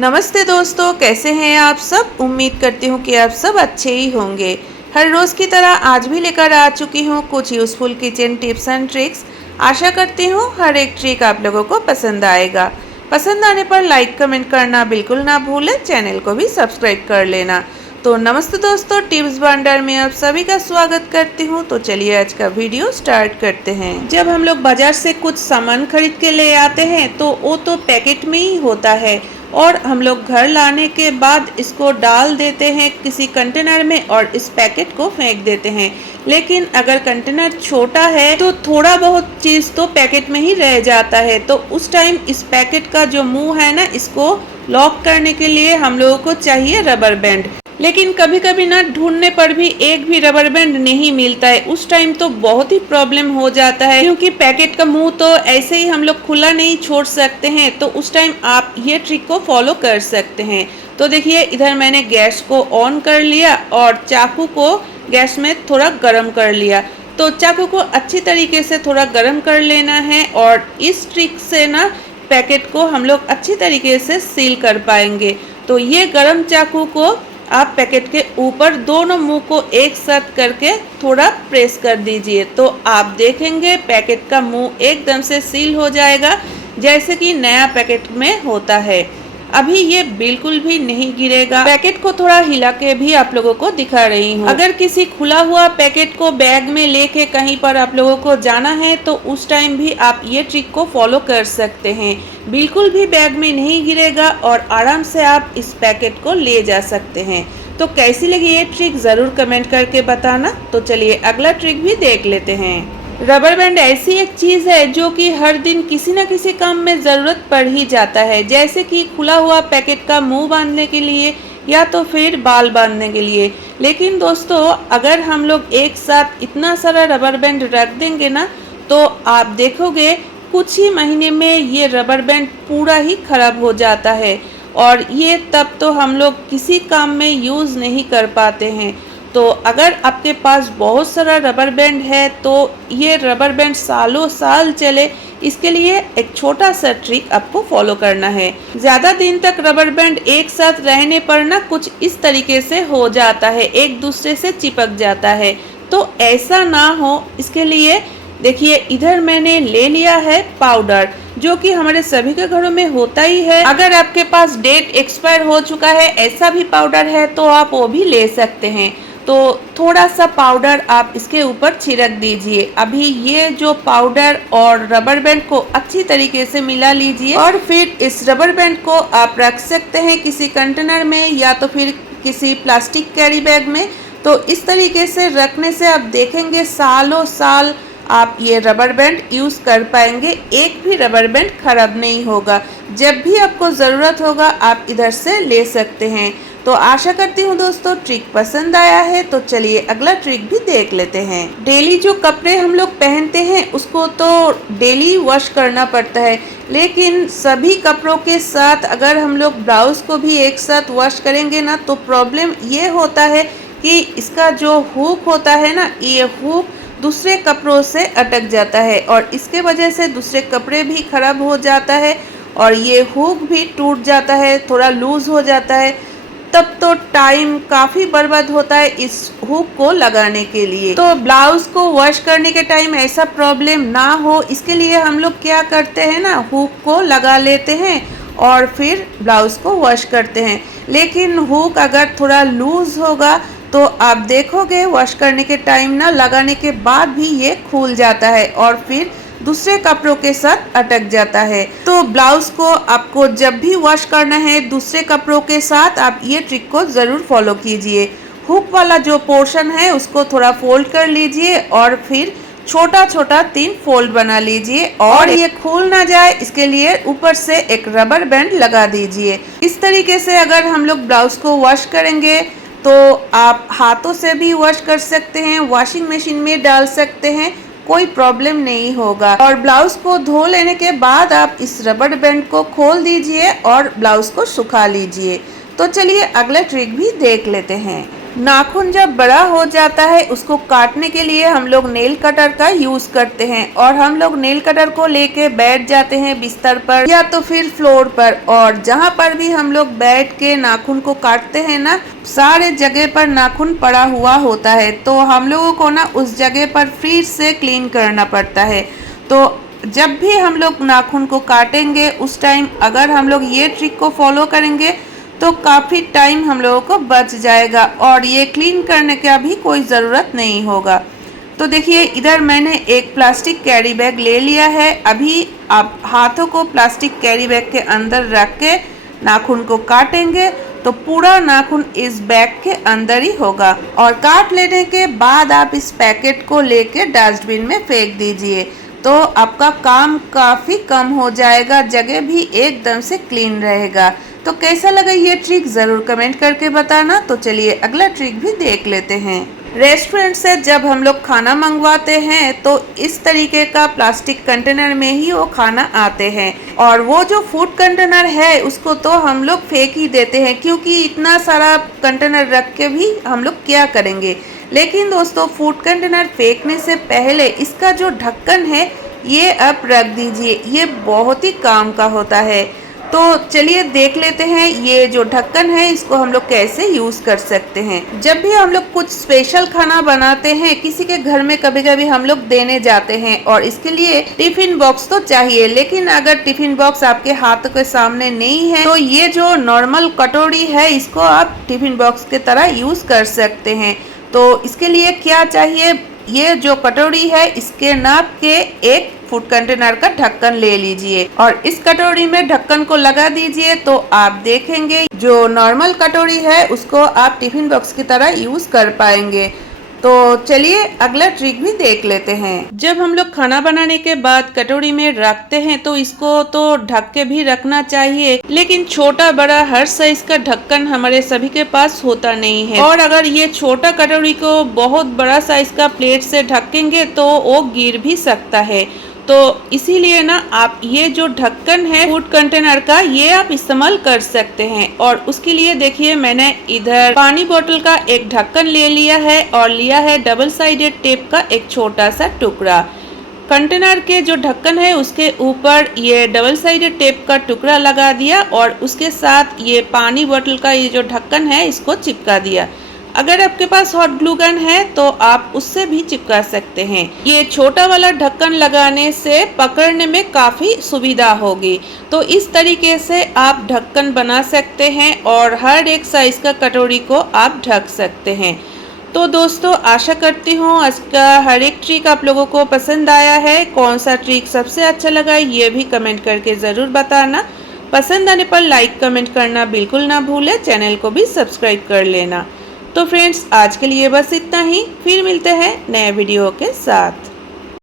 नमस्ते दोस्तों, कैसे हैं आप सब। उम्मीद करती हूँ कि आप सब अच्छे ही होंगे। हर रोज़ की तरह आज भी लेकर आ चुकी हूँ कुछ useful kitchen tips and tricks. आशा करती हूँ हर एक ट्रिक आप लोगों को पसंद आएगा। पसंद आने पर लाइक कमेंट करना बिल्कुल ना भूलें, चैनल को भी सब्सक्राइब कर लेना। तो नमस्ते दोस्तों, टिप्स भंडार में आप सभी का स्वागत करती हूँ। तो चलिए आज का वीडियो स्टार्ट करते हैं। जब हम लोग बाजार से कुछ सामान खरीद के ले आते हैं तो वो तो पैकेट में ही होता है और हम लोग घर लाने के बाद इसको डाल देते हैं किसी कंटेनर में और इस पैकेट को फेंक देते हैं। लेकिन अगर कंटेनर छोटा है तो थोड़ा बहुत चीज़ तो पैकेट में ही रह जाता है, तो उस टाइम इस पैकेट का जो मुंह है ना, इसको लॉक करने के लिए हम लोगों को चाहिए रबर बैंड। लेकिन कभी कभी ना ढूंढने पर भी एक भी रबर बैंड नहीं मिलता है। उस टाइम तो बहुत ही प्रॉब्लम हो जाता है, क्योंकि पैकेट का मुंह तो ऐसे ही हम लोग खुला नहीं छोड़ सकते हैं। तो उस टाइम आप ये ट्रिक को फॉलो कर सकते हैं। तो देखिए, इधर मैंने गैस को ऑन कर लिया और चाकू को गैस में थोड़ा गर्म कर लिया। तो चाकू को अच्छी तरीके से थोड़ा गर्म कर लेना है और इस ट्रिक से ना पैकेट को हम लोग अच्छी तरीके से सील कर पाएंगे। तो ये गर्म चाकू को आप पैकेट के ऊपर दोनों मुंह को एक साथ करके थोड़ा प्रेस कर दीजिए, तो आप देखेंगे पैकेट का मुंह एकदम से सील हो जाएगा, जैसे कि नया पैकेट में होता है। अभी ये बिल्कुल भी नहीं गिरेगा। पैकेट को थोड़ा हिला के भी आप लोगों को दिखा रही हूँ। अगर किसी खुला हुआ पैकेट को बैग में लेके कहीं पर आप लोगों को जाना है तो उस टाइम भी आप ये ट्रिक को फॉलो कर सकते हैं। बिल्कुल भी बैग में नहीं गिरेगा और आराम से आप इस पैकेट को ले जा सकते हैं। तो कैसी लगी ये ट्रिक ज़रूर कमेंट करके बताना। तो चलिए अगला ट्रिक भी देख लेते हैं। रबर बैंड ऐसी एक चीज़ है जो कि हर दिन किसी न किसी काम में ज़रूरत पड़ ही जाता है, जैसे कि खुला हुआ पैकेट का मुंह बांधने के लिए या तो फिर बाल बांधने के लिए। लेकिन दोस्तों, अगर हम लोग एक साथ इतना सारा रबर बैंड रख देंगे ना, तो आप देखोगे कुछ ही महीने में ये रबर बैंड पूरा ही खराब हो जाता है और ये तब तो हम लोग किसी काम में यूज़ नहीं कर पाते हैं। तो अगर आपके पास बहुत सारा रबर बैंड है तो ये रबर बैंड सालों साल चले, इसके लिए एक छोटा सा ट्रिक आपको फॉलो करना है। ज़्यादा दिन तक रबर बैंड एक साथ रहने पर ना कुछ इस तरीके से हो जाता है, एक दूसरे से चिपक जाता है। तो ऐसा ना हो, इसके लिए देखिए इधर मैंने ले लिया है पाउडर, जो कि हमारे सभी के घरों में होता ही है। अगर आपके पास डेट एक्सपायर हो चुका है ऐसा भी पाउडर है तो आप वो भी ले सकते हैं। तो थोड़ा सा पाउडर आप इसके ऊपर छिड़क दीजिए। अभी ये जो पाउडर और रबर बैंड को अच्छी तरीके से मिला लीजिए और फिर इस रबर बैंड को आप रख सकते हैं किसी कंटेनर में या तो फिर किसी प्लास्टिक कैरी बैग में। तो इस तरीके से रखने से आप देखेंगे सालों साल आप ये रबर बैंड यूज़ कर पाएंगे, एक भी रबर बैंड खराब नहीं होगा। जब भी आपको ज़रूरत होगा आप इधर से ले सकते हैं। तो आशा करती हूँ दोस्तों ट्रिक पसंद आया है। तो चलिए अगला ट्रिक भी देख लेते हैं। डेली जो कपड़े हम लोग पहनते हैं उसको तो डेली वॉश करना पड़ता है, लेकिन सभी कपड़ों के साथ अगर हम लोग ब्लाउज को भी एक साथ वॉश करेंगे ना, तो प्रॉब्लम ये होता है कि इसका जो हुक होता है ना, ये हुक दूसरे कपड़ों से अटक जाता है और इसके वजह से दूसरे कपड़े भी खराब हो जाता है और ये हुक भी टूट जाता है, थोड़ा लूज हो जाता है। तब तो टाइम काफ़ी बर्बाद होता है इस हुक को लगाने के लिए। तो ब्लाउज को वॉश करने के टाइम ऐसा प्रॉब्लम ना हो, इसके लिए हम लोग क्या करते हैं ना, हुक को लगा लेते हैं और फिर ब्लाउज को वॉश करते हैं। लेकिन हुक अगर थोड़ा लूज होगा तो आप देखोगे वॉश करने के टाइम ना, लगाने के बाद भी ये खुल जाता है और फिर दूसरे कपड़ों के साथ अटक जाता है। तो ब्लाउज को आपको जब भी वॉश करना है दूसरे कपड़ों के साथ आप ये ट्रिक को ज़रूर फॉलो कीजिए। हुक वाला जो पोर्शन है उसको थोड़ा फोल्ड कर लीजिए और फिर छोटा छोटा 3 फोल्ड बना लीजिए और ये खुल ना जाए इसके लिए ऊपर से एक रबर बैंड लगा दीजिए। इस तरीके से अगर हम लोग ब्लाउज को वॉश करेंगे तो आप हाथों से भी वॉश कर सकते हैं, वॉशिंग मशीन में डाल सकते हैं, कोई प्रॉब्लम नहीं होगा। और ब्लाउज को धो लेने के बाद आप इस रबर बैंड को खोल दीजिए और ब्लाउज को सुखा लीजिए। तो चलिए अगला ट्रिक भी देख लेते हैं। नाखून जब बड़ा हो जाता है उसको काटने के लिए हम लोग नेल कटर का यूज करते हैं और हम लोग नेल कटर को लेके बैठ जाते हैं बिस्तर पर या तो फिर फ्लोर पर, और जहाँ पर भी हम लोग बैठ के नाखून को काटते हैं ना, सारे जगह पर नाखून पड़ा हुआ होता है, तो हम लोगों को ना उस जगह पर फिर से क्लीन करना पड़ता है। तो जब भी हम लोग नाखून को काटेंगे उस टाइम अगर हम लोग ये ट्रिक को फॉलो करेंगे तो काफ़ी टाइम हम लोगों को बच जाएगा और ये क्लीन करने का भी कोई ज़रूरत नहीं होगा। तो देखिए इधर मैंने एक प्लास्टिक कैरी बैग ले लिया है। अभी आप हाथों को प्लास्टिक कैरी बैग के अंदर रख के नाखून को काटेंगे तो पूरा नाखून इस बैग के अंदर ही होगा, और काट लेने के बाद आप इस पैकेट को लेके डस्टबिन में फेंक दीजिए, तो आपका काम काफ़ी कम हो जाएगा, जगह भी एकदम से क्लीन रहेगा। तो कैसा लगा ये ट्रिक ज़रूर कमेंट करके बताना। तो चलिए अगला ट्रिक भी देख लेते हैं। रेस्टोरेंट से जब हम लोग खाना मंगवाते हैं तो इस तरीके का प्लास्टिक कंटेनर में ही वो खाना आते हैं, और वो जो फूड कंटेनर है उसको तो हम लोग फेंक ही देते हैं, क्योंकि इतना सारा कंटेनर रख के भी हम लोग क्या करेंगे। लेकिन दोस्तों फूड कंटेनर फेंकने से पहले इसका जो ढक्कन है ये आप रख दीजिए, ये बहुत ही काम का होता है। तो चलिए देख लेते हैं ये जो ढक्कन है इसको हम लोग कैसे यूज़ कर सकते हैं। जब भी हम लोग कुछ स्पेशल खाना बनाते हैं, किसी के घर में कभी कभी हम लोग देने जाते हैं और इसके लिए टिफिन बॉक्स तो चाहिए, लेकिन अगर टिफिन बॉक्स आपके हाथ के सामने नहीं है तो ये जो नॉर्मल कटोरी है इसको आप टिफिन बॉक्स के तरह यूज़ कर सकते हैं। तो इसके लिए क्या चाहिए, ये जो कटोरी है इसके नाप के एक फूड कंटेनर का ढक्कन ले लीजिए और इस कटोरी में ढक्कन को लगा दीजिए, तो आप देखेंगे जो नॉर्मल कटोरी है उसको आप टिफिन बॉक्स की तरह यूज कर पाएंगे। तो चलिए अगला ट्रिक भी देख लेते हैं। जब हम लोग खाना बनाने के बाद कटोरी में रखते हैं तो इसको तो ढक के भी रखना चाहिए, लेकिन छोटा बड़ा हर साइज का ढक्कन हमारे सभी के पास होता नहीं है, और अगर ये छोटा कटोरी को बहुत बड़ा साइज का प्लेट से ढकेंगे तो वो गिर भी सकता है। तो इसीलिए ना आप ये जो ढक्कन है फूड कंटेनर का ये आप इस्तेमाल कर सकते हैं। और उसके लिए देखिए मैंने इधर पानी बोतल का एक ढक्कन ले लिया है और लिया है डबल साइडेड टेप का एक छोटा सा टुकड़ा। कंटेनर के जो ढक्कन है उसके ऊपर ये डबल साइडेड टेप का टुकड़ा लगा दिया और उसके साथ ये पानी बोतल का ये जो ढक्कन है इसको चिपका दिया। अगर आपके पास हॉट ग्लू गन है तो आप उससे भी चिपका सकते हैं। ये छोटा वाला ढक्कन लगाने से पकड़ने में काफ़ी सुविधा होगी। तो इस तरीके से आप ढक्कन बना सकते हैं और हर एक साइज का कटोरी को आप ढक सकते हैं। तो दोस्तों आशा करती हूँ आज का हर एक ट्रिक आप लोगों को पसंद आया है। कौन सा ट्रिक सबसे अच्छा लगा ये भी कमेंट करके ज़रूर बताना। पसंद आने पर लाइक कमेंट करना बिल्कुल ना भूलें, चैनल को भी सब्सक्राइब कर लेना। तो फ्रेंड्स आज के लिए बस इतना ही, फिर मिलते हैं नए वीडियो के साथ।